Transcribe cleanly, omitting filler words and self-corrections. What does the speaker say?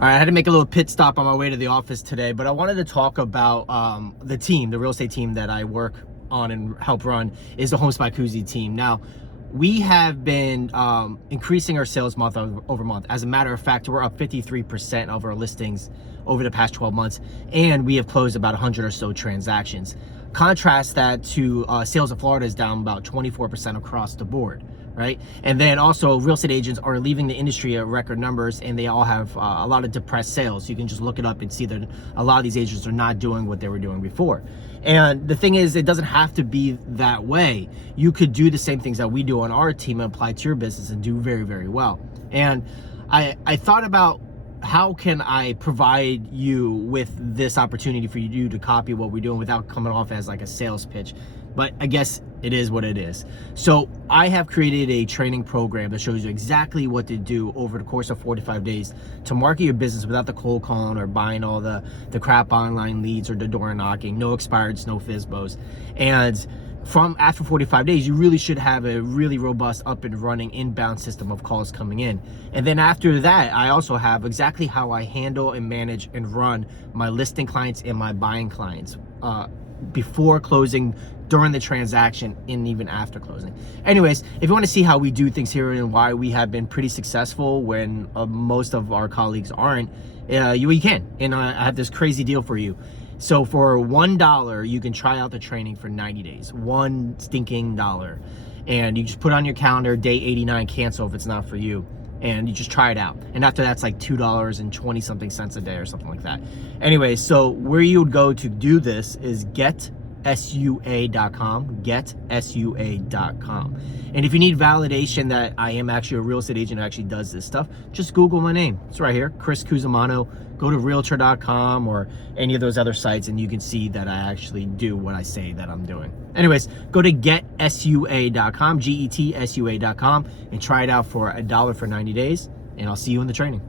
All right, I had to make a little pit stop on my way to the office today, but I wanted to talk about the team, the real estate team that I work on and help run is the Homes by Cusi team. Now, we have been increasing our sales month over month. As a matter of fact, we're up 53% of our listings over the past 12 months, and we have closed about 100 or so transactions. Contrast that to sales in Florida is down about 24% across the board, right? And then also real estate agents are leaving the industry at record numbers, and they all have a lot of depressed sales. You can just look it up and see that a lot of these agents are not doing what they were doing before. And the thing is, it doesn't have to be that way. You could do the same things that we do on our team and apply to your business and do very, very well. And I thought about, how can I provide you with this opportunity for you to copy what we're doing without coming off as like a sales pitch? But I guess it is what it is. So I have created a training program that shows you exactly what to do over the course of 45 days to market your business without the cold calling or buying all the crap online leads or the door knocking, no expireds, no FSBOs. And from after 45 days, you really should have a really robust up and running inbound system of calls coming in. And then after that, I also have exactly how I handle and manage and run my listing clients and my buying clients before closing, during the transaction, and even after closing. Anyways, if you want to see how we do things here and why we have been pretty successful when most of our colleagues aren't, you can. And I have this crazy deal for you. So for $1, you can try out the training for 90 days, $1 stinking dollar. And you just put on your calendar, day 89, cancel if it's not for you. And you just try it out. And after that's like $2.20 something cents a day or something like that. Anyway, so where you would go to do this is getsua.com, getsua.com. And if you need validation that I am actually a real estate agent who actually does this stuff, just Google my name. It's right here, Chris Cusimano. Go to realtor.com or any of those other sites and you can see that I actually do what I say that I'm doing. Anyways, go to getsua.com, getsua.com, and try it out for $1 for 90 days, and I'll see you in the training.